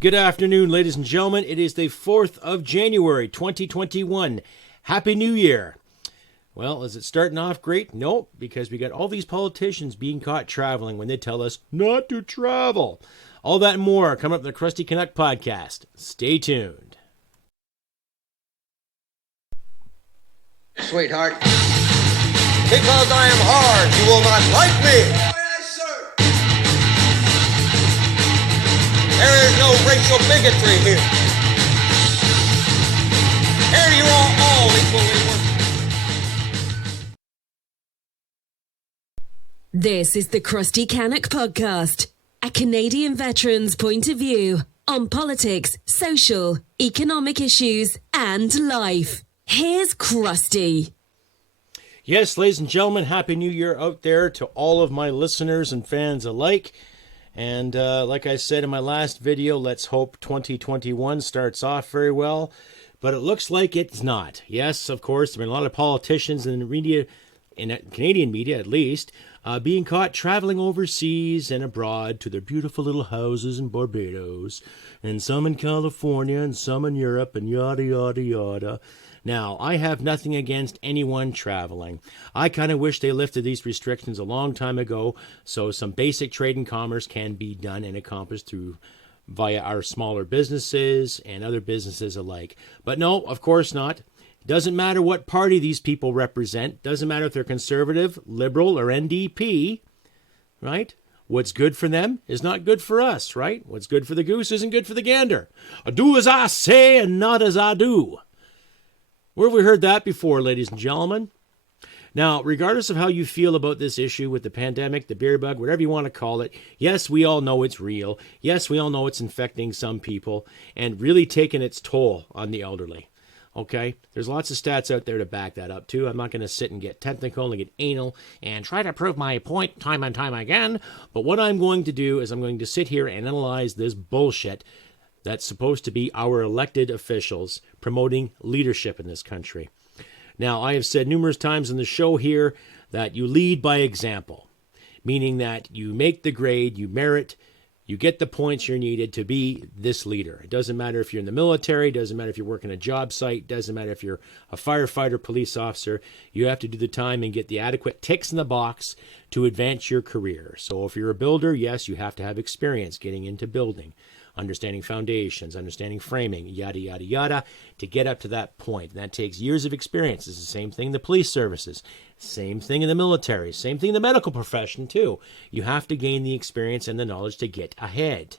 Good afternoon, ladies and gentlemen. It is the 4th of January, 2021. Happy New Year. Well, is it starting off great? Nope, because we got all these politicians being caught traveling when they tell us not to travel. All that and more coming up in the Crusty Canuck podcast. Stay tuned. Sweetheart, because I am hard, you will not like me. There is no racial bigotry here. Here you are all equally worthless. This is the Crusty Canuck podcast, a Canadian veteran's point of view on politics, social, economic issues, and life. Here's Crusty. Yes, ladies and gentlemen, Happy New Year out there to all of my listeners and fans alike. And like I said in my last video, let's hope 2021 starts off very well. But it looks like it's not. Yes, of course, there have been a lot of politicians in the media, in Canadian media at least, being caught traveling overseas and abroad to their beautiful little houses in Barbados, and some in California, and some in Europe, and yada, yada, yada. Now, I have nothing against anyone traveling. I kind of wish they lifted these restrictions a long time ago so some basic trade and commerce can be done and accomplished via our smaller businesses and other businesses alike. But no, of course not. Doesn't matter what party these people represent. Doesn't matter if they're conservative, liberal, or NDP, right? What's good for them is not good for us, right? What's good for the goose isn't good for the gander. I do as I say and not as I do. Where have we heard that before, ladies and gentlemen? Now, regardless of how you feel about this issue with the pandemic, the beer bug, whatever you want to call it, yes, we all know it's real. Yes, we all know it's infecting some people and really taking its toll on the elderly. Okay? There's lots of stats out there to back that up, too. I'm not going to sit and get technical and get anal and try to prove my point time and time again. But what I'm going to do is I'm going to sit here and analyze this bullshit that's supposed to be our elected officials promoting leadership in this country. Now, I have said numerous times in the show here that you lead by example, meaning that you make the grade, you merit, you get the points you're needed to be this leader. It doesn't matter if you're in the military, it doesn't matter if you're working a job site, it doesn't matter if you're a firefighter, police officer. You have to do the time and get the adequate ticks in the box to advance your career. So if you're a builder, yes, you have to have experience getting into building, understanding foundations, understanding framing, yada, yada, yada, to get up to that point. And that takes years of experience. It's the same thing in the police services, same thing in the military, same thing in the medical profession, too. You have to gain the experience and the knowledge to get ahead,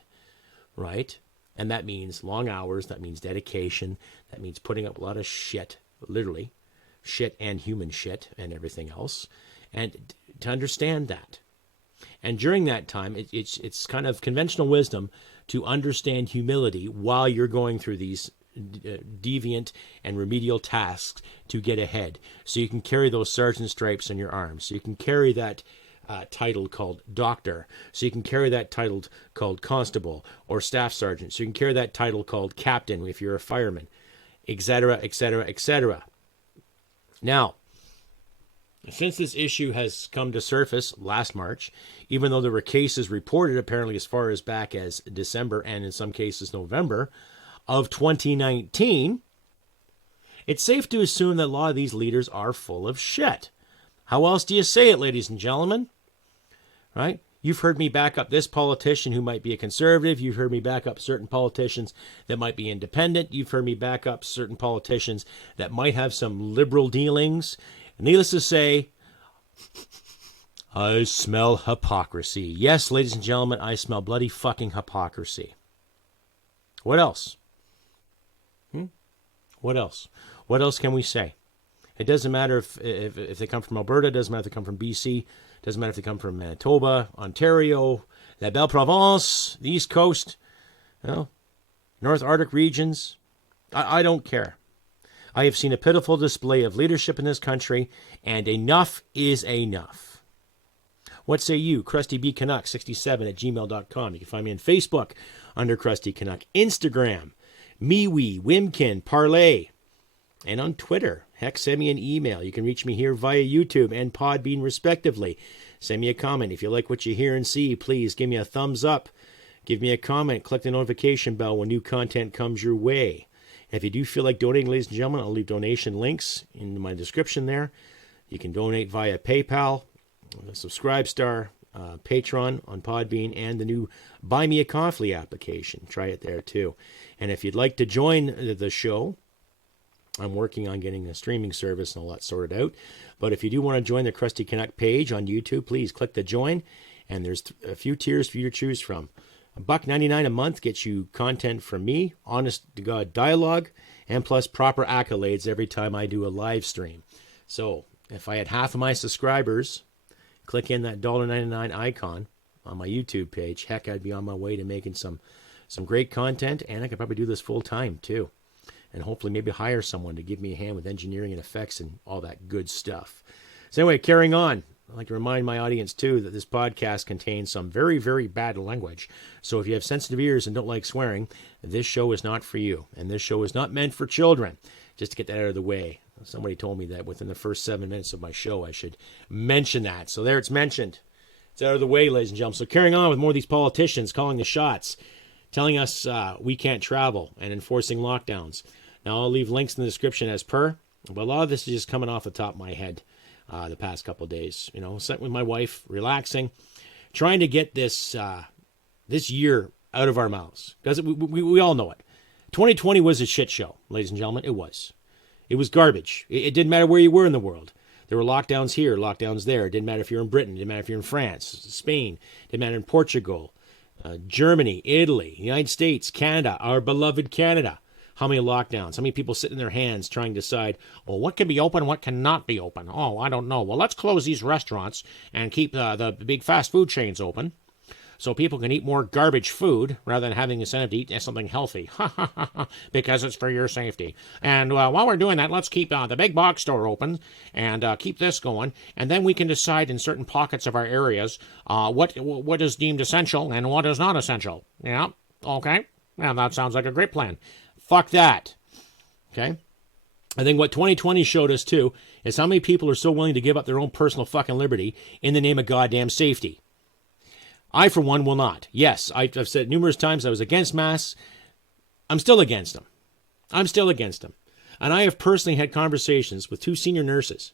right? And that means long hours, that means dedication, that means putting up a lot of shit, literally, shit and human shit and everything else, and to understand that. And during that time, it's kind of conventional wisdom to understand humility while you're going through these deviant and remedial tasks to get ahead. So you can carry those sergeant stripes on your arms. So you can carry that title called doctor. So you can carry that title called constable or staff sergeant. So you can carry that title called captain if you're a fireman, etc., etc., etc. Now, since this issue has come to surface last March, even though there were cases reported apparently as far as back as December and in some cases November of 2019, it's safe to assume that a lot of these leaders are full of shit. How else do you say it, ladies and gentlemen? Right? You've heard me back up this politician who might be a conservative. You've heard me back up certain politicians that might be independent. You've heard me back up certain politicians that might have some liberal dealings. Needless to say, I smell hypocrisy. Yes, ladies and gentlemen, I smell bloody fucking hypocrisy. What else? What else? What else can we say? It doesn't matter if they come from Alberta. It doesn't matter if they come from BC. It doesn't matter if they come from Manitoba, Ontario, La Belle Province, the East Coast, North Arctic regions. I don't care. I have seen a pitiful display of leadership in this country, and enough is enough. What say you? CrustyBCanuck67@gmail.com. You can find me on Facebook under Crusty Canuck, Instagram, MeWe, Wimkin, Parlay, and on Twitter. Heck, send me an email. You can reach me here via YouTube and Podbean, respectively. Send me a comment. If you like what you hear and see, please give me a thumbs up. Give me a comment. Click the notification bell when new content comes your way. And if you do feel like donating, ladies and gentlemen, I'll leave donation links in my description there. You can donate via PayPal, the Subscribestar, Patreon on Podbean, and the new Buy Me a Coffee application. Try it there too. And if you'd like to join the show, I'm working on getting a streaming service and all that sorted out. But if you do want to join the Crusty Canuck page on YouTube, please click the join. And there's a few tiers for you to choose from. $1.99 a month gets you content from me, honest to God dialogue, and plus proper accolades every time I do a live stream. So if I had half of my subscribers click in that $1.99 icon on my YouTube page, heck, I'd be on my way to making some great content, and I could probably do this full time too. And hopefully maybe hire someone to give me a hand with engineering and effects and all that good stuff. So anyway, carrying on. I'd like to remind my audience, too, that this podcast contains some very, very bad language. So if you have sensitive ears and don't like swearing, this show is not for you. And this show is not meant for children. Just to get that out of the way. Somebody told me that within the first 7 minutes of my show, I should mention that. So there it's mentioned. It's out of the way, ladies and gentlemen. So carrying on with more of these politicians calling the shots, telling us we can't travel and enforcing lockdowns. Now, I'll leave links in the description as per. But a lot of this is just coming off the top of my head. The past couple of days, sat with my wife, relaxing, trying to get this year out of our mouths. Because we all know it. 2020 was a shit show, ladies and gentlemen. It was. It was garbage. It didn't matter where you were in the world. There were lockdowns here, lockdowns there. It didn't matter if you're in Britain. It didn't matter if you're in France, Spain. It didn't matter in Portugal, Germany, Italy, United States, Canada, our beloved Canada. How many lockdowns? How many people sit in their hands trying to decide, well, what can be open, what cannot be open? Oh, I don't know. Well, let's close these restaurants and keep the big fast food chains open so people can eat more garbage food rather than having incentive to eat something healthy because it's for your safety. And while we're doing that, let's keep the big box store open and keep this going. And then we can decide in certain pockets of our areas what is deemed essential and what is not essential. Yeah, okay. Well, that sounds like a great plan. Fuck that. Okay? I think what 2020 showed us, too, is how many people are so willing to give up their own personal fucking liberty in the name of goddamn safety. I, for one, will not. Yes, I've said numerous times I was against masks. I'm still against them. And I have personally had conversations with 2 senior nurses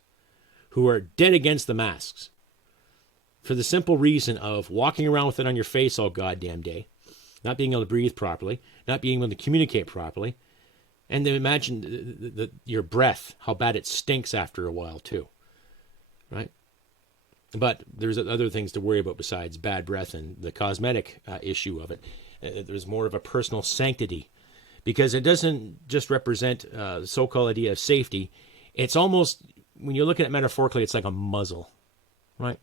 who are dead against the masks for the simple reason of walking around with it on your face all goddamn day, not being able to breathe properly, not being able to communicate properly, and then imagine your breath, how bad it stinks after a while too, right? But there's other things to worry about besides bad breath and the cosmetic issue of it. There's more of a personal sanctity, because it doesn't just represent the so-called idea of safety. It's almost, when you look at it metaphorically, it's like a muzzle, right?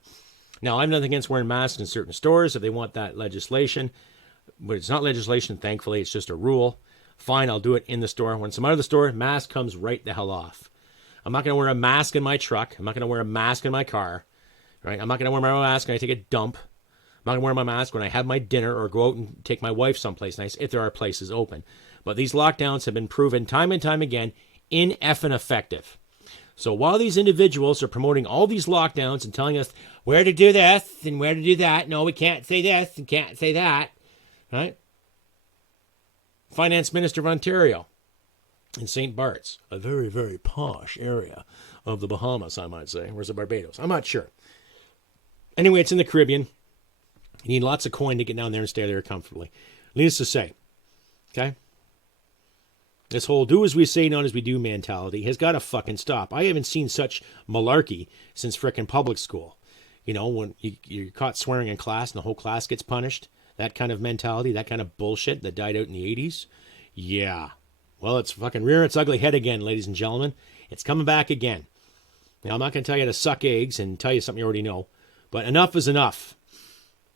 Now, I'm nothing against wearing masks in certain stores if they want that legislation. But it's not legislation, thankfully. It's just a rule. Fine, I'll do it in the store. When I'm out of the store, mask comes right the hell off. I'm not going to wear a mask in my truck. I'm not going to wear a mask in my car. Right? I'm not going to wear my mask when I take a dump. I'm not going to wear my mask when I have my dinner or go out and take my wife someplace nice, if there are places open. But these lockdowns have been proven time and time again ineffective. So while these individuals are promoting all these lockdowns and telling us where to do this and where to do that, no, we can't say this and can't say that, right? Finance Minister of Ontario in St. Bart's, a very, very posh area of the Bahamas, I might say. Where's the Barbados? I'm not sure. Anyway, it's in the Caribbean. You need lots of coin to get down there and stay there comfortably. Needless to say, okay? This whole do as we say, not as we do mentality has got to fucking stop. I haven't seen such malarkey since frickin' public school. When you're caught swearing in class and the whole class gets punished. That kind of mentality, that kind of bullshit that died out in the 80s. Yeah. Well, it's fucking rearing its ugly head again, ladies and gentlemen. It's coming back again. Now, I'm not going to tell you to suck eggs and tell you something you already know. But enough is enough.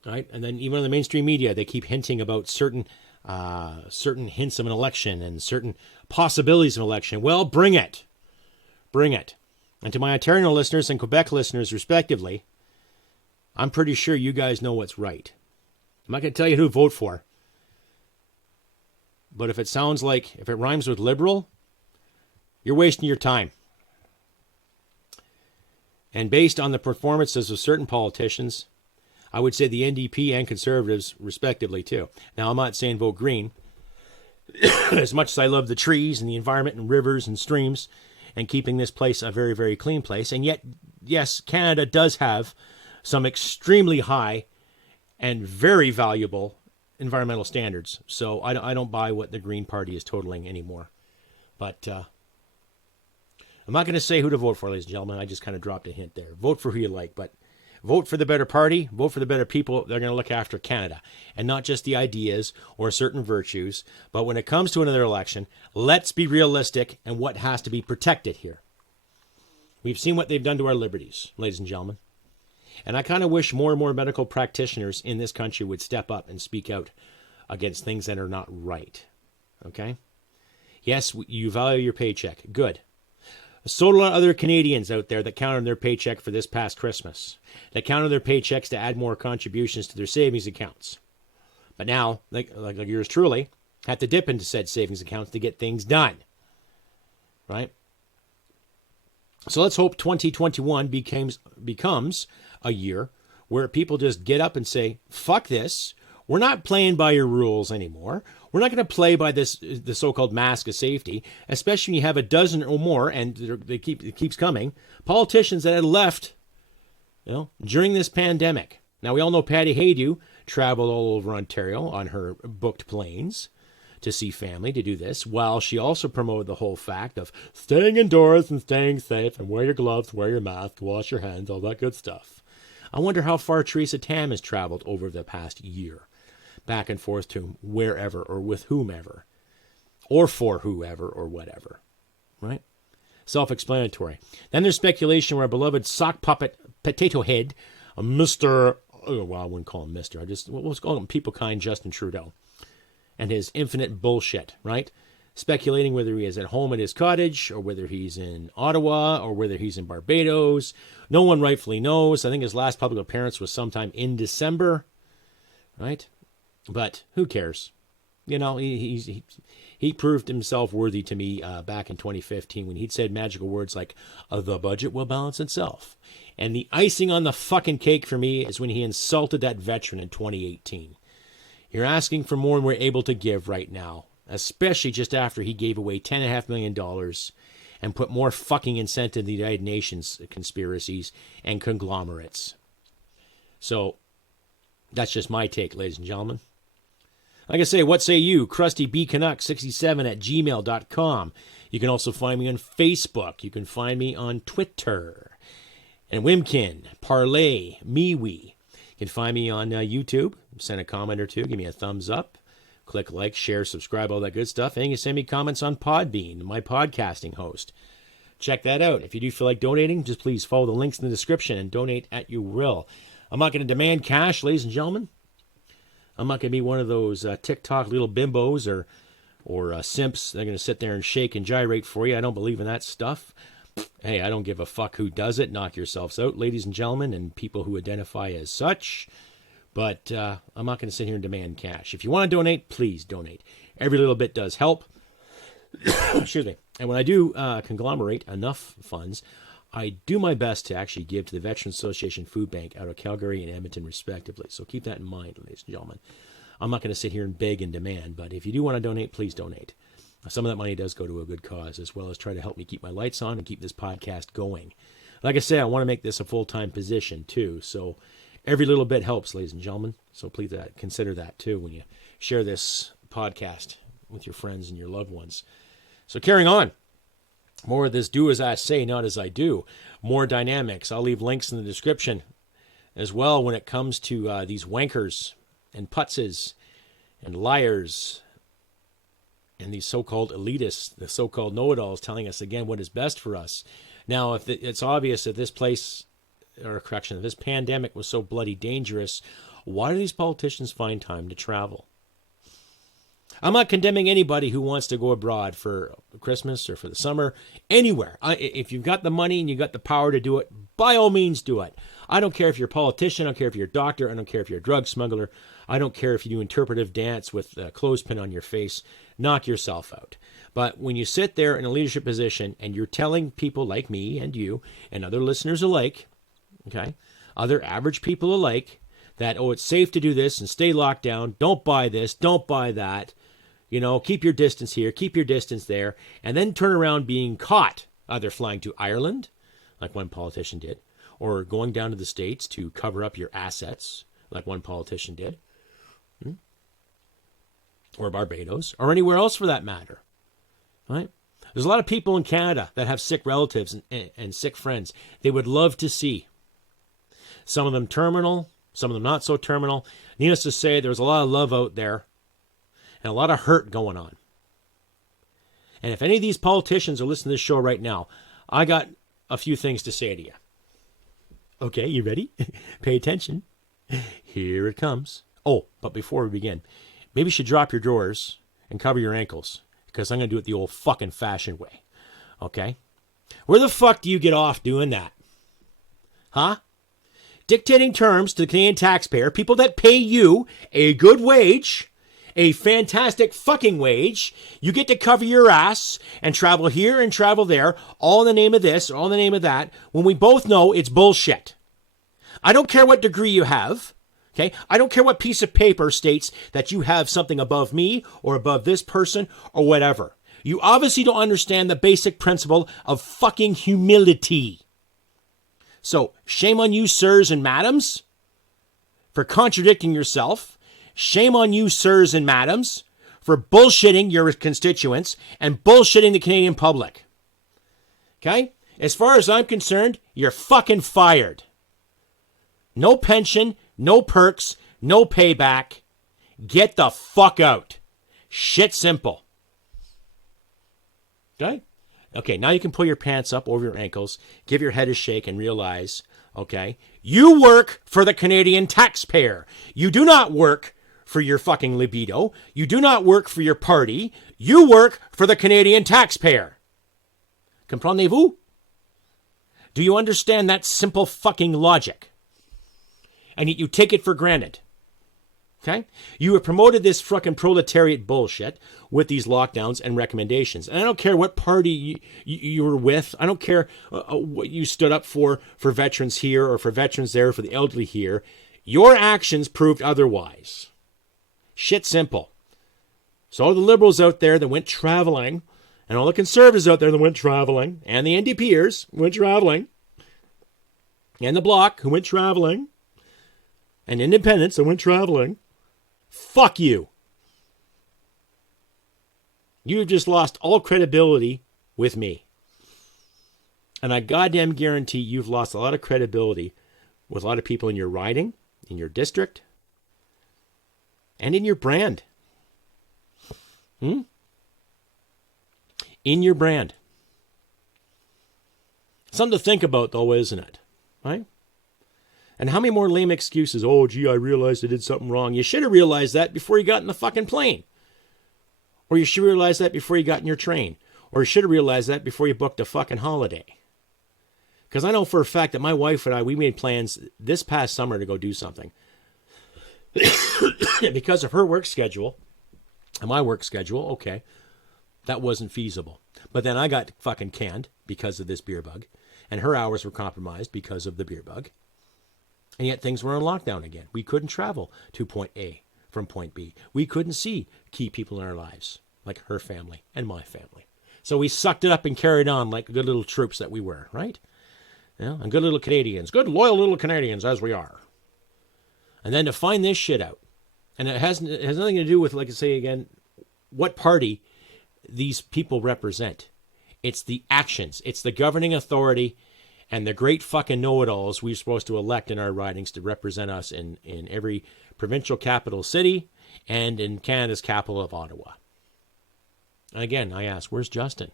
Right? And then even on the mainstream media, they keep hinting about certain hints of an election and certain possibilities of an election. Well, bring it. Bring it. And to my Ontario listeners and Quebec listeners, respectively, I'm pretty sure you guys know what's right. I'm not going to tell you who to vote for. But if it rhymes with liberal, you're wasting your time. And based on the performances of certain politicians, I would say the NDP and Conservatives, respectively, too. Now, I'm not saying vote Green. As much as I love the trees and the environment and rivers and streams and keeping this place a very, very clean place. And yet, yes, Canada does have some extremely high and very valuable environmental standards. So I don't buy what the Green Party is totaling anymore. But I'm not going to say who to vote for, ladies and gentlemen. I just kind of dropped a hint there. Vote for who you like, but vote for the better party. Vote for the better people. They're going to look after Canada. And not just the ideas or certain virtues. But when it comes to another election, let's be realistic and what has to be protected here. We've seen what they've done to our liberties, ladies and gentlemen. And I kind of wish more and more medical practitioners in this country would step up and speak out against things that are not right. Okay? Yes, you value your paycheck. Good. So do other Canadians out there that count on their paycheck for this past Christmas. That count on their paychecks to add more contributions to their savings accounts. But now, like yours truly, have to dip into said savings accounts to get things done. Right? So let's hope 2021 becomes a year where people just get up and say, fuck this. We're not playing by your rules anymore. We're not going to play by the so-called mask of safety, especially when you have a dozen or more, and it keeps coming, politicians that had left during this pandemic. Now, we all know Patty Haydu traveled all over Ontario on her booked planes to see family, to do this, while she also promoted the whole fact of staying indoors and staying safe and wear your gloves, wear your mask, wash your hands, all that good stuff. I wonder how far Theresa Tam has traveled over the past year, back and forth to wherever or with whomever, or for whoever or whatever, right? Self-explanatory. Then there's speculation where our beloved sock puppet potato head, Mr. Oh, well, I wouldn't call him Mr. Let's call him people kind Justin Trudeau, and his infinite bullshit, right? Speculating whether he is at home at his cottage or whether he's in Ottawa or whether he's in Barbados. No one rightfully knows. I think his last public appearance was sometime in December, right? But who cares? He proved himself worthy to me back in 2015 when he'd said magical words like, the budget will balance itself. And the icing on the fucking cake for me is when he insulted that veteran in 2018. You're asking for more than we're able to give right now, especially just after he gave away $10.5 million and put more fucking incentive in the United Nations conspiracies and conglomerates. So that's just my take, ladies and gentlemen. Like I say, what say you? CrustyBCanuck67@gmail.com. You can also find me on Facebook. You can find me on Twitter. And Wimkin, Parlay, MeWe. You can find me on YouTube. Send a comment or two. Give me a thumbs up. Click like, share, subscribe, all that good stuff. And you can send me comments on Podbean, my podcasting host. Check that out. If you do feel like donating, just please follow the links in the description and donate at your will. I'm not going to demand cash, ladies and gentlemen. I'm not going to be one of those TikTok little bimbos or simps. They're going to sit there and shake and gyrate for you. I don't believe in that stuff. Hey, I don't give a fuck who does it. Knock yourselves out, ladies and gentlemen, and people who identify as such. But I'm not going to sit here and demand cash. If you want to donate, please donate. Every little bit does help. Excuse me. And when I do conglomerate enough funds, I do my best to actually give to the Veterans Association Food Bank out of Calgary and Edmonton, respectively. So keep that in mind, ladies and gentlemen. I'm not going to sit here and beg and demand, but if you do want to donate, please donate. Some of that money does go to a good cause, as well as try to help me keep my lights on and keep this podcast going. Like I say, I want to make this a full-time position, too. So every little bit helps, ladies and gentlemen. So please consider that, too, when you share this podcast with your friends and your loved ones. So carrying on. More of this do as I say, not as I do. More dynamics. I'll leave links in the description as well when it comes to these wankers and putzes and liars and these so-called elitists, the so-called know-it-alls telling us again what is best for us. Now, if it's obvious that this this pandemic was so bloody dangerous, why do these politicians find time to travel? I'm not condemning anybody who wants to go abroad for Christmas or for the summer, anywhere. If you've got the money and you've got the power to do it, by all means do it. I don't care if you're a politician. I don't care if you're a doctor. I don't care if you're a drug smuggler. I don't care if you do interpretive dance with a clothespin on your face. Knock yourself out. But when you sit there in a leadership position and you're telling people like me and you and other listeners alike, okay, other average people alike, that, oh, it's safe to do this and stay locked down. Don't buy this. Don't buy that. You know, keep your distance here, keep your distance there, and then turn around being caught, either flying to Ireland, like one politician did, or going down to the States to cover up your assets, like one politician did, or Barbados, or anywhere else for that matter, right? There's a lot of people in Canada that have sick relatives and sick friends they would love to see. Some of them terminal, some of them not so terminal. Needless to say, there's a lot of love out there and a lot of hurt going on. And if any of these politicians are listening to this show right now, I got a few things to say to you. Okay, you ready? Pay attention. Here it comes. Oh, but before we begin, maybe you should drop your drawers and cover your ankles, because I'm going to do it the old fucking fashioned way. Okay? Where the fuck do you get off doing that? Huh? Dictating terms to the Canadian taxpayer, people that pay you a good wage, a fantastic fucking wage. You get to cover your ass and travel here and travel there, all in the name of this, all in the name of that, when we both know it's bullshit. I don't care what degree you have. Okay? I don't care what piece of paper states that you have something above me or above this person or whatever. You obviously don't understand the basic principle of fucking humility. So, shame on you, sirs and madams, for contradicting yourself. Shame on you, sirs and madams, for bullshitting your constituents and bullshitting the Canadian public. Okay? As far as I'm concerned, you're fucking fired. No pension, no perks, no payback. Get the fuck out. Shit simple. Okay? Okay, now you can pull your pants up over your ankles, give your head a shake, and realize, okay, you work for the Canadian taxpayer. You do not work for your fucking libido. You do not work for your party. You work for the Canadian taxpayer. Comprenez-vous? Do you understand that simple fucking logic? And yet you take it for granted. Okay? You have promoted this fucking proletariat bullshit with these lockdowns and recommendations. And I don't care what party you were with. I don't care what you stood up for veterans here or for veterans there, for the elderly here. Your actions proved otherwise. Shit simple. So all the liberals out there that went traveling, and all the conservatives out there that went traveling, and the NDPers who went traveling, and the Bloc who went traveling, and independents that went traveling, fuck you. You've just lost all credibility with me. And I goddamn guarantee you've lost a lot of credibility with a lot of people in your riding, in your district, and in your brand. In your brand. Something to think about, though, isn't it? Right? And how many more lame excuses? Oh, gee, I realized I did something wrong. You should have realized that before you got in the fucking plane. Or you should realize that before you got in your train. Or you should have realized that before you booked a fucking holiday. Because I know for a fact that my wife and I, we made plans this past summer to go do something. Because of her work schedule and my work schedule, okay, that wasn't feasible. But then I got fucking canned because of this beer bug. And her hours were compromised because of the beer bug. And yet things were on lockdown again. We couldn't travel to point A from point B. We couldn't see key people in our lives, like her family and my family. So we sucked it up and carried on like good little troops that we were, right? Yeah, and good little Canadians, good loyal little Canadians as we are. And then to find this shit out, and it has nothing to do with, like I say again, what party these people represent. It's the actions. It's the governing authority and the great fucking know-it-alls we're supposed to elect in our ridings to represent us in every provincial capital city and in Canada's capital of Ottawa. And again, I ask, where's Justin?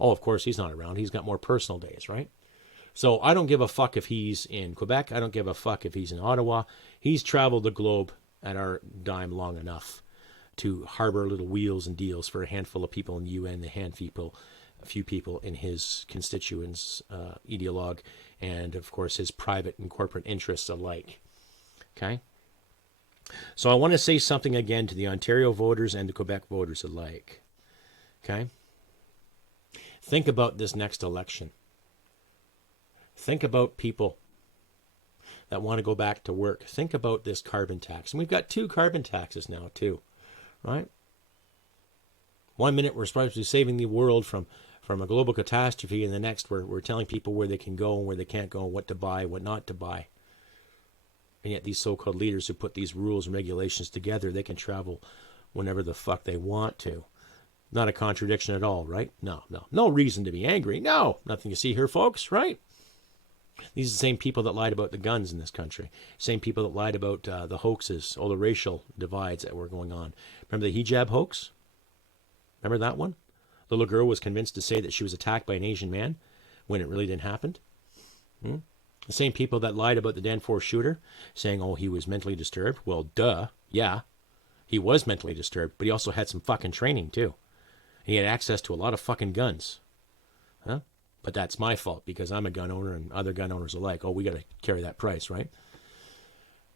Oh, of course, he's not around. He's got more personal days, right? So I don't give a fuck if he's in Quebec. I don't give a fuck if he's in Ottawa. He's traveled the globe at our dime long enough to harbor little wheels and deals for a handful of people in the UN, a few people in his constituents, ideologue, and of course his private and corporate interests alike. Okay? So I want to say something again to the Ontario voters and the Quebec voters alike. Okay? Think about this next election. Think about people. that want to go back to work, think about this carbon tax. And we've got 2 carbon taxes now too, right? One minute we're supposed to be saving the world from a global catastrophe, and the next we're telling people where they can go and where they can't go, and what to buy, what not to buy. And yet these so-called leaders who put these rules and regulations together, they can travel whenever the fuck they want to. Not a contradiction at all, right? No reason to be angry. No, nothing to see here, folks, right? These are the same people that lied about the guns in this country. Same people that lied about the hoaxes, all the racial divides that were going on. Remember the hijab hoax? Remember that one? The little girl was convinced to say that she was attacked by an Asian man when it really didn't happen. The same people that lied about the Danforth shooter, saying, oh, he was mentally disturbed. Well, duh. Yeah, he was mentally disturbed, but he also had some fucking training, too. He had access to a lot of fucking guns. Huh? But that's my fault because I'm a gun owner and other gun owners alike. Oh, we got to carry that price, right?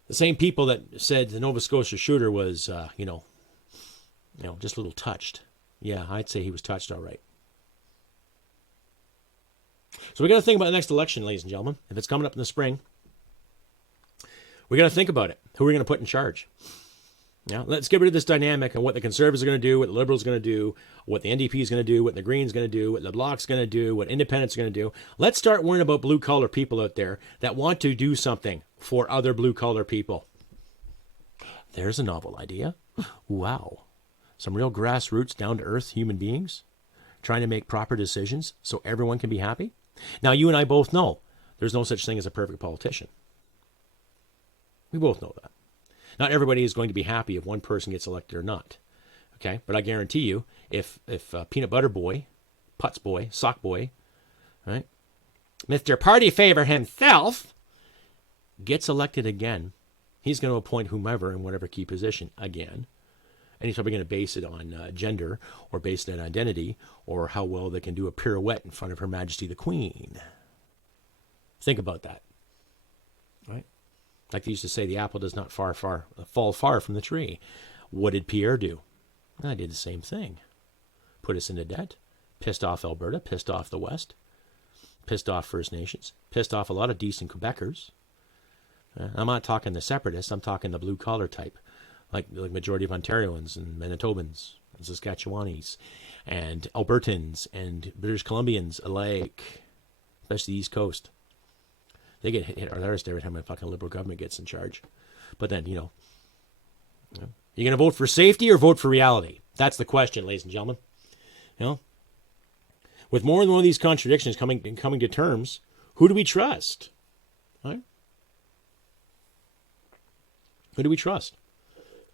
The same people that said the Nova Scotia shooter was, just a little touched. Yeah, I'd say he was touched all right. So we got to think about the next election, ladies and gentlemen. If it's coming up in the spring, we got to think about it. Who are we going to put in charge? Yeah, let's get rid of this dynamic and what the Conservatives are going to do, what the Liberals are going to do, what the NDP is going to do, what the Greens are going to do, what the Bloc's going to do, what Independents are going to do. Let's start worrying about blue-collar people out there that want to do something for other blue-collar people. There's a novel idea. Wow. Some real grassroots, down-to-earth human beings trying to make proper decisions so everyone can be happy. Now, you and I both know there's no such thing as a perfect politician. We both know that. Not everybody is going to be happy if one person gets elected or not. Okay, but I guarantee you, if Peanut Butter Boy, Putz Boy, Sock Boy, right, Mr. Party Favor himself gets elected again, he's going to appoint whomever in whatever key position again. And he's probably going to base it on gender or based on identity or how well they can do a pirouette in front of Her Majesty the Queen. Think about that. Right? Like they used to say, the apple does not fall far from the tree. What did Pierre do? I did the same thing. Put us into debt, pissed off Alberta, pissed off the West, pissed off First Nations, pissed off a lot of decent Quebecers. I'm not talking the separatists, I'm talking the blue-collar type, like the majority of Ontarians and Manitobans and Saskatchewanis and Albertans and British Columbians alike, especially the East Coast. They get hit hardest every time a fucking Liberal government gets in charge. But then, you're going to vote for safety or vote for reality? That's the question, ladies and gentlemen. With more than one of these contradictions coming to terms, who do we trust? Right? Who do we trust?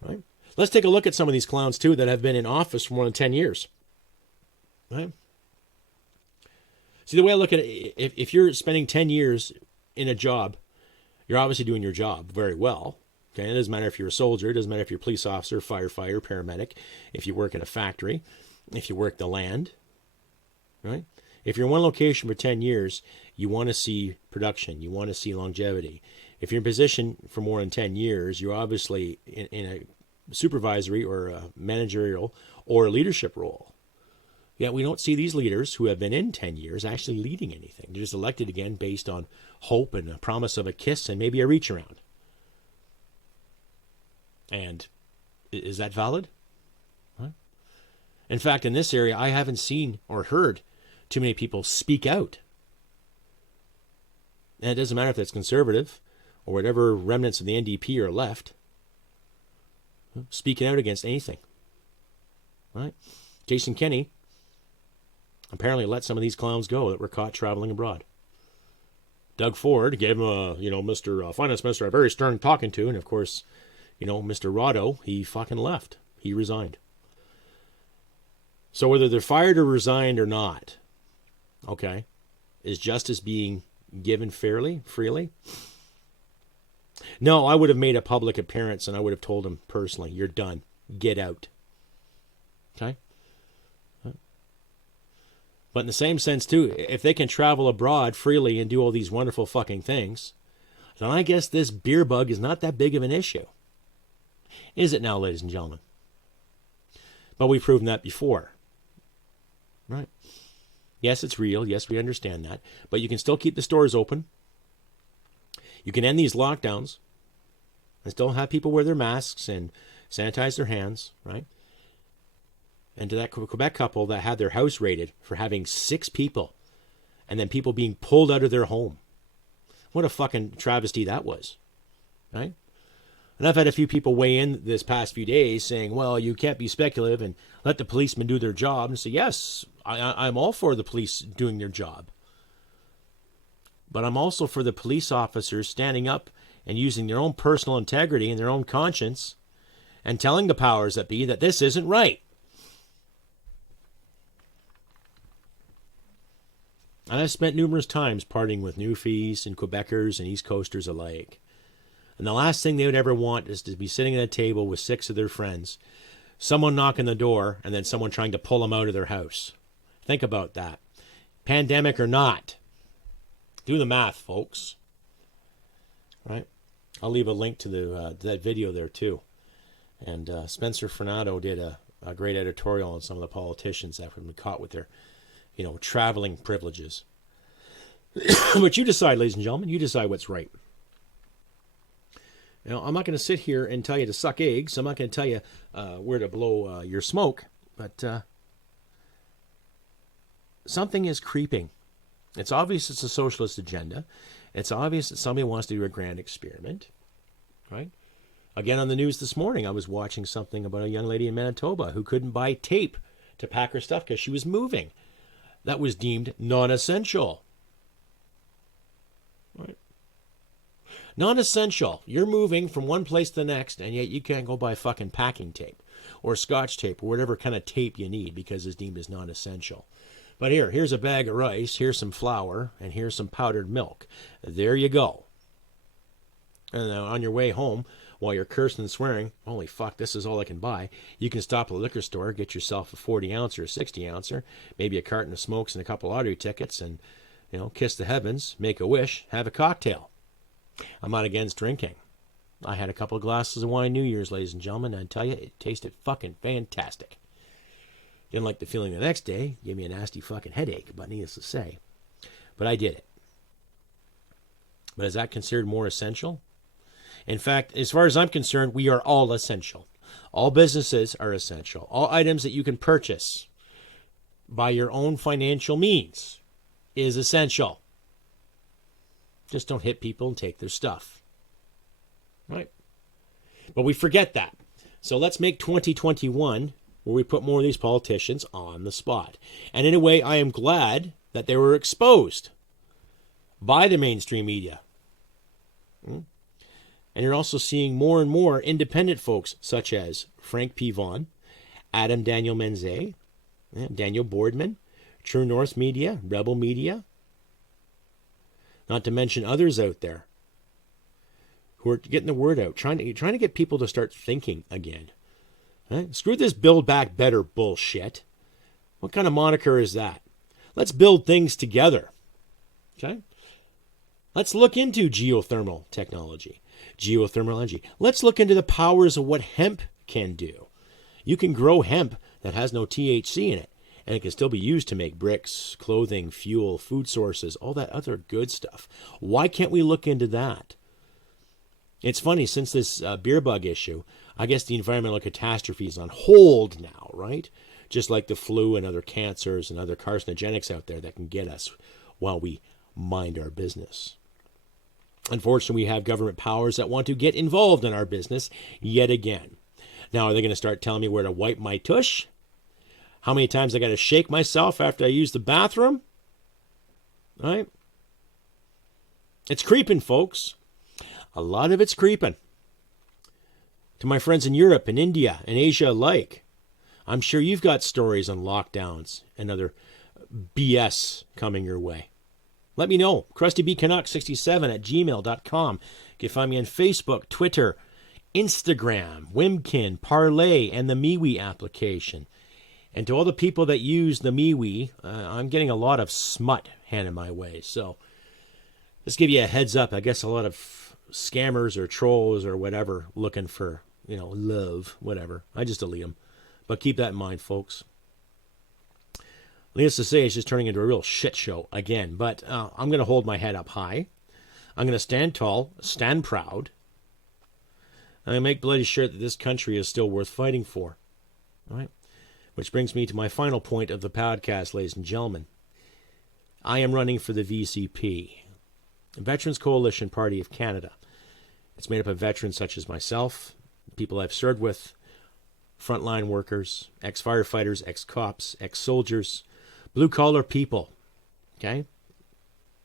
Right? Let's take a look at some of these clowns, too, that have been in office for more than 10 years. Right? See, the way I look at it, if you're spending 10 years in a job, you're obviously doing your job very well. Okay, it doesn't matter if you're a soldier, it doesn't matter if you're a police officer, firefighter, paramedic, if you work in a factory, if you work the land, right? If you're in one location for 10 years, you want to see production, you want to see longevity. If you're in position for more than 10 years, you're obviously in a supervisory or a managerial or a leadership role. Yet we don't see these leaders who have been in 10 years actually leading anything. They're just elected again based on hope and a promise of a kiss and maybe a reach around. And is that valid? Huh? In fact, in this area, I haven't seen or heard too many people speak out. And it doesn't matter if that's conservative or whatever remnants of the NDP are left, speaking out against anything. Right? Jason Kenney apparently let some of these clowns go that were caught traveling abroad. Doug Ford gave him Mr. Finance Minister a very stern talking to, and of course, Mr. Rotto, he fucking left. He resigned. So whether they're fired or resigned or not, okay, is justice being given fairly, freely? No, I would have made a public appearance and I would have told him personally, you're done. Get out. Okay? But in the same sense, too, if they can travel abroad freely and do all these wonderful fucking things, then I guess this beer bug is not that big of an issue. Is it now, ladies and gentlemen? But we've proven that before. Right? Yes, it's real. Yes, we understand that. But you can still keep the stores open. You can end these lockdowns and still have people wear their masks and sanitize their hands, right? And to that Quebec couple that had their house raided for having 6 people and then people being pulled out of their home. What a fucking travesty that was, right? And I've had a few people weigh in this past few days saying, well, you can't be speculative and let the policemen do their job. And say, yes, I'm all for the police doing their job. But I'm also for the police officers standing up and using their own personal integrity and their own conscience and telling the powers that be that this isn't right. And I've spent numerous times partying with Newfies and Quebecers and East Coasters alike. And the last thing they would ever want is to be sitting at a table with 6 of their friends, someone knocking the door, and then someone trying to pull them out of their house. Think about that. Pandemic or not. Do the math, folks. Right? I'll leave a link to that video there, too. And Spencer Fernando did a great editorial on some of the politicians that have been caught with their, traveling privileges. But you decide, ladies and gentlemen. You decide what's right. I'm not going to sit here and tell you to suck eggs. I'm not going to tell you where to blow your smoke. But something is creeping. It's obvious it's a socialist agenda. It's obvious that somebody wants to do a grand experiment. Right? Again, on the news this morning, I was watching something about a young lady in Manitoba who couldn't buy tape to pack her stuff because she was moving. That was deemed non-essential. Right? Non-essential. You're moving from one place to the next, and yet you can't go buy fucking packing tape or scotch tape or whatever kind of tape you need because it's deemed as non-essential. But here's a bag of rice, here's some flour, and here's some powdered milk. There you go. And on your way home, while you're cursing and swearing, holy fuck, this is all I can buy, you can stop at the liquor store, get yourself a 40-ounce or a 60-ouncer, maybe a carton of smokes and a couple lottery tickets, and, kiss the heavens, make a wish, have a cocktail. I'm not against drinking. I had a couple of glasses of wine New Year's, ladies and gentlemen, and I tell you, it tasted fucking fantastic. Didn't like the feeling the next day, gave me a nasty fucking headache, but needless to say. But I did it. But is that considered more essential? In fact, as far as I'm concerned, we are all essential. All businesses are essential. All items that you can purchase by your own financial means is essential. Just don't hit people and take their stuff. Right? But we forget that. So let's make 2021 where we put more of these politicians on the spot. And in a way, I am glad that they were exposed by the mainstream media. And you're also seeing more and more independent folks such as Frank P. Vaughan, Adam Daniel Menzies, Daniel Boardman, True North Media, Rebel Media, not to mention others out there who are getting the word out, trying to get people to start thinking again. Screw this Build Back Better bullshit. What kind of moniker is that? Let's build things together. Okay? Let's look into geothermal technology, geothermal energy. Let's look into the powers of what hemp can do. You can grow hemp that has no THC in it, and it can still be used to make bricks, clothing, fuel, food sources, all that other good stuff. Why can't we look into that? It's funny, since this beer bug issue, I guess the environmental catastrophe is on hold now, right? Just like the flu and other cancers and other carcinogenics out there that can get us while we mind our business. Unfortunately, we have government powers that want to get involved in our business yet again. Now, are they going to start telling me where to wipe my tush? How many times I got to shake myself after I use the bathroom? All right? It's creeping, folks. A lot of it's creeping. To my friends in Europe and India and Asia alike, I'm sure you've got stories on lockdowns and other BS coming your way. Let me know. CrustyBCanuck67@gmail.com. You can find me on Facebook, Twitter, Instagram, Wimkin, Parlay, and the MeWe application. And to all the people that use the MeWe, I'm getting a lot of smut handed my way. So just give you a heads up. I guess a lot of scammers or trolls or whatever looking for, love, whatever. I just delete them. But keep that in mind, folks. Needless to say, it's just turning into a real shit show again. But I'm going to hold my head up high. I'm going to stand tall, stand proud. I'm going to make bloody sure that this country is still worth fighting for. All right? Which brings me to my final point of the podcast, ladies and gentlemen. I am running for the VCP, Veterans Coalition Party of Canada. It's made up of veterans such as myself, people I've served with, frontline workers, ex-firefighters, ex-cops, ex-soldiers, blue-collar people. Okay?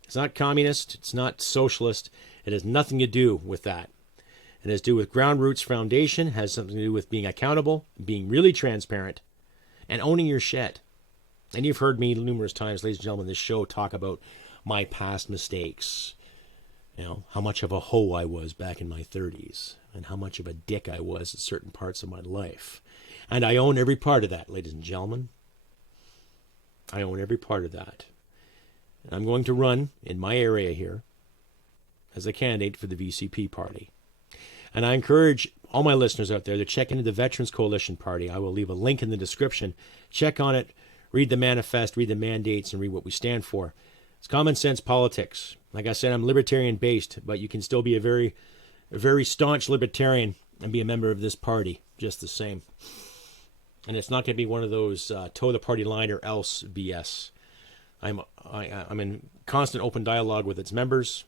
It's not communist. It's not socialist. It has nothing to do with that. It has to do with Ground Roots Foundation. It has something to do with being accountable, being really transparent, and owning your shit. And you've heard me numerous times, ladies and gentlemen, this show talk about my past mistakes. You know, how much of a hoe I was back in my 30s, and how much of a dick I was at certain parts of my life. And I own every part of that, ladies and gentlemen. I own every part of that. I'm going to run in my area here as a candidate for the VCP party. And I encourage all my listeners out there to check into the Veterans Coalition Party. I will leave a link in the description. Check on it, read the manifest, read the mandates, and read what we stand for. It's common sense politics. Like I said, I'm libertarian based, but you can still be a very staunch libertarian and be a member of this party just the same. And it's not going to be one of those toe the party line or else BS. I'm in constant open dialogue with its members,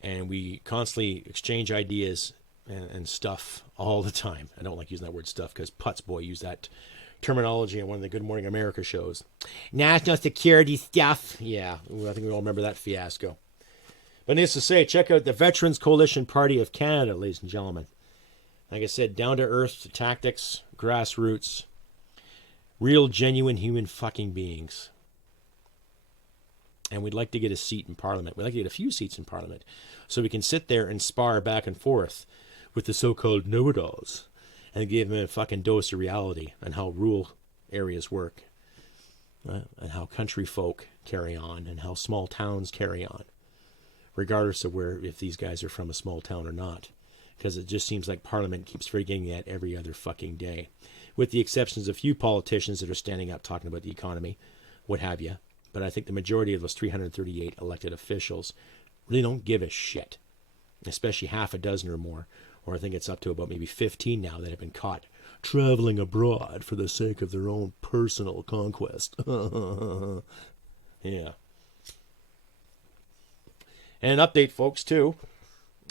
and we constantly exchange ideas and stuff all the time. I don't like using that word stuff because Putz Boy used that terminology on one of the Good Morning America shows. National security stuff. Yeah, I think we all remember that fiasco. But needless to say, check out the Veterans Coalition Party of Canada, ladies and gentlemen. Like I said, down-to-earth tactics, grassroots, real, genuine human fucking beings. And we'd like to get a seat in Parliament. We'd like to get a few seats in Parliament so we can sit there and spar back and forth with the so-called know-it-alls and give them a fucking dose of reality on how rural areas work, and how country folk carry on, and how small towns carry on, regardless of if these guys are from a small town or not. Because it just seems like Parliament keeps forgetting that every other fucking day, with the exceptions of a few politicians that are standing up talking about the economy, what have you. But I think the majority of those 338 elected officials really don't give a shit, especially half a dozen or more, or I think it's up to about maybe 15 now that have been caught traveling abroad for the sake of their own personal conquest. Yeah. And an update, folks, too.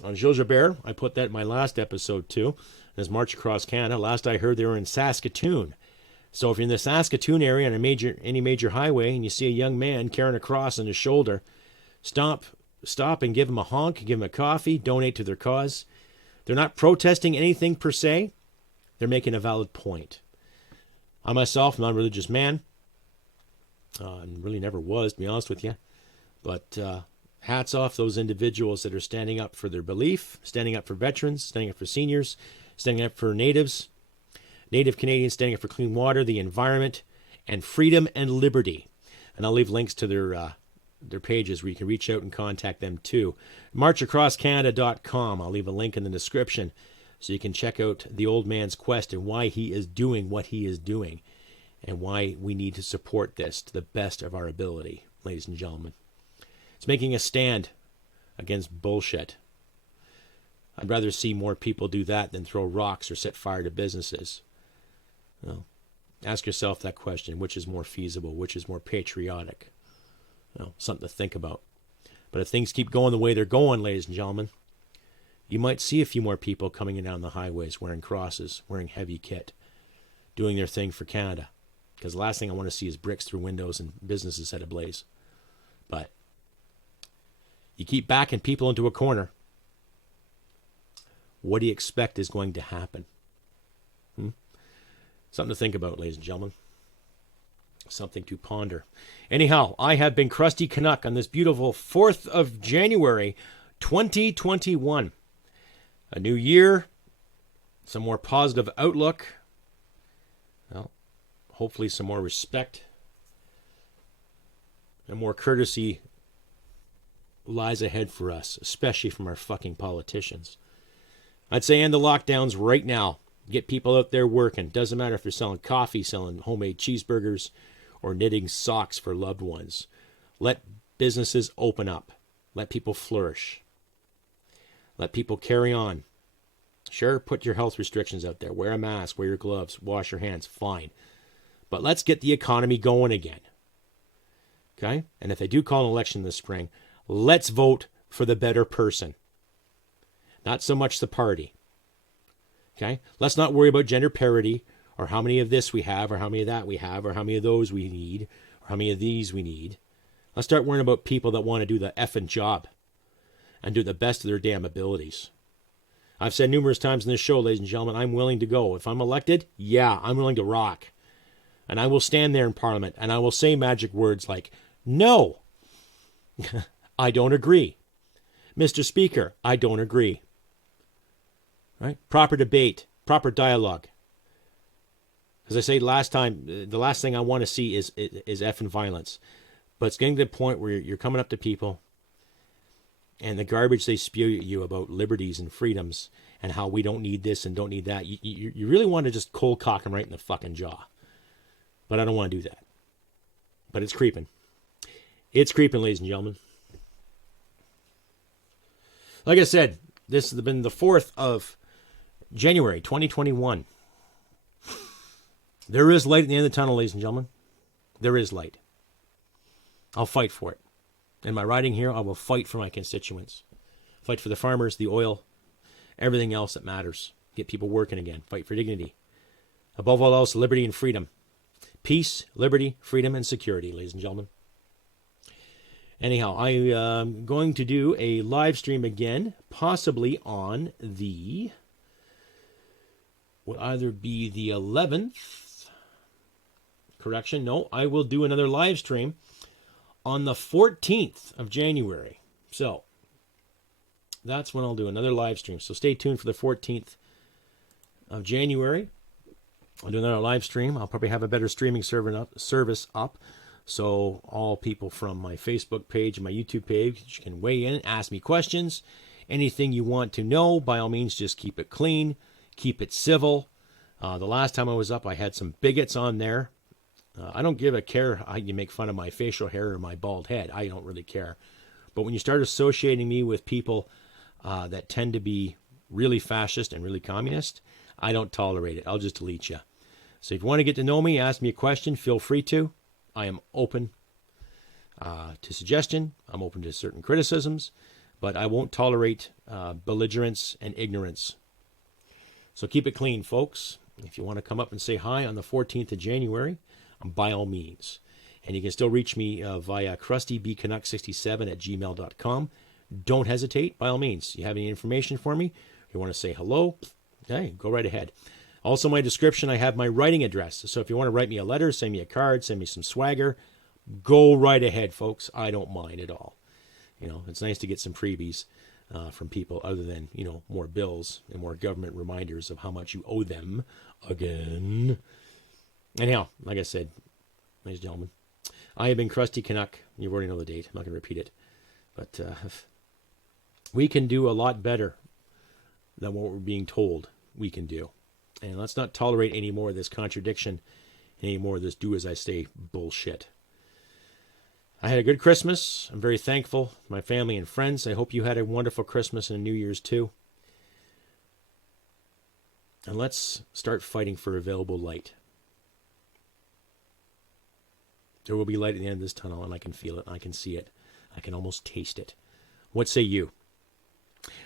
On Gilles Gilbert, I put that in my last episode, too. As March Across Canada. Last I heard, they were in Saskatoon. So if you're in the Saskatoon area on any major highway and you see a young man carrying a cross on his shoulder, stop and give him a honk, give him a coffee, donate to their cause. They're not protesting anything per se. They're making a valid point. I myself am not a religious man. And really never was, to be honest with you. But hats off those individuals that are standing up for their belief, standing up for veterans, standing up for seniors, standing up for natives, Native Canadians, standing up for clean water, the environment, and freedom and liberty. And I'll leave links to their pages where you can reach out and contact them too. MarchAcrossCanada.com. I'll leave a link in the description so you can check out the old man's quest and why he is doing what he is doing and why we need to support this to the best of our ability, ladies and gentlemen. It's making a stand against bullshit. I'd rather see more people do that than throw rocks or set fire to businesses. Well, ask yourself that question. Which is more feasible? Which is more patriotic? Something to think about. But if things keep going the way they're going, ladies and gentlemen, you might see a few more people coming in down the highways wearing crosses, wearing heavy kit, doing their thing for Canada. Because the last thing I want to see is bricks through windows and businesses set ablaze. But you keep backing people into a corner, what do you expect is going to happen? Something to think about, ladies and gentlemen. Something to ponder. Anyhow, I have been Crusty Canuck on this beautiful 4th of January, 2021. A new year, some more positive outlook. Well, hopefully some more respect and more courtesy lies ahead for us, especially from our fucking politicians. I'd say end the lockdowns right now. Get people out there working. Doesn't matter if they're selling coffee, selling homemade cheeseburgers, or knitting socks for loved ones. Let businesses open up. Let people flourish. Let people carry on. Sure, put your health restrictions out there. Wear a mask, wear your gloves, wash your hands, fine. But let's get the economy going again. Okay? And if they do call an election this spring, let's vote for the better person. Not so much the party. Okay? Let's not worry about gender parity or how many of this we have or how many of that we have or how many of those we need or how many of these we need. Let's start worrying about people that want to do the effing job and do the best of their damn abilities. I've said numerous times in this show, ladies and gentlemen, I'm willing to go. If I'm elected, yeah, I'm willing to rock. And I will stand there in Parliament and I will say magic words like, no, I don't agree. Mr. Speaker, I don't agree. Right? Proper debate, proper dialogue. As I say last time, the last thing I want to see is effing violence. But it's getting to the point where you're coming up to people and the garbage they spew at you about liberties and freedoms and how we don't need this and don't need that. You really want to just cold cock them right in the fucking jaw. But I don't want to do that. But it's creeping. It's creeping, ladies and gentlemen. Like I said, this has been the 4th of January, 2021. There is light at the end of the tunnel, ladies and gentlemen. There is light. I'll fight for it. In my riding here, I will fight for my constituents. Fight for the farmers, the oil, everything else that matters. Get people working again. Fight for dignity. Above all else, liberty and freedom. Peace, liberty, freedom, and security, ladies and gentlemen. Anyhow, I'm going to do a live stream again, possibly on the, will either be the 11th. Correction, no, I will do another live stream on the 14th of January. So, that's when I'll do another live stream. So stay tuned for the 14th of January. I'll do another live stream. I'll probably have a better streaming service up. So all people from my Facebook page and my YouTube page can weigh in, ask me questions. Anything you want to know, by all means, just keep it clean. Keep it civil. The last time I was up, I had some bigots on there. I don't give a care how you make fun of my facial hair or my bald head. I don't really care. But when you start associating me with people that tend to be really fascist and really communist, I don't tolerate it. I'll just delete you. So if you want to get to know me, ask me a question, feel free to. I am open to suggestion. I'm open to certain criticisms, but I won't tolerate belligerence and ignorance. So keep it clean, folks. If you want to come up and say hi on the 14th of January, by all means. And you can still reach me via crustybcanuck67@gmail.com. Don't hesitate, by all means. You have any information for me? You want to say hello? Hey, go right ahead. Also, my description, I have my writing address. So if you want to write me a letter, send me a card, send me some swagger, go right ahead, folks. I don't mind at all. You know, it's nice to get some freebies from people other than, you know, more bills and more government reminders of how much you owe them again. Anyhow, like I said, ladies and gentlemen, I have been Crusty Canuck. You already know the date. I'm not going to repeat it. But we can do a lot better than what we're being told we can do. And let's not tolerate any more of this contradiction, any more of this do as I say bullshit. I had a good Christmas. I'm very thankful for my family and friends. I hope you had a wonderful Christmas and New Year's too. And let's start fighting for available light. There will be light at the end of this tunnel, and I can feel it. I can see it. I can almost taste it. What say you?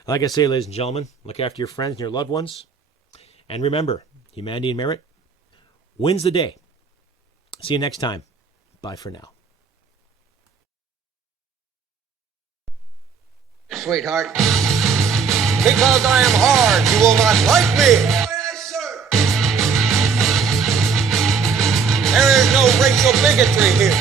Like I say, ladies and gentlemen, look after your friends and your loved ones. And remember, humanity and merit wins the day. See you next time. Bye for now. Sweetheart, because I am hard, you will not like me. Yes, sir. There is no racial bigotry here.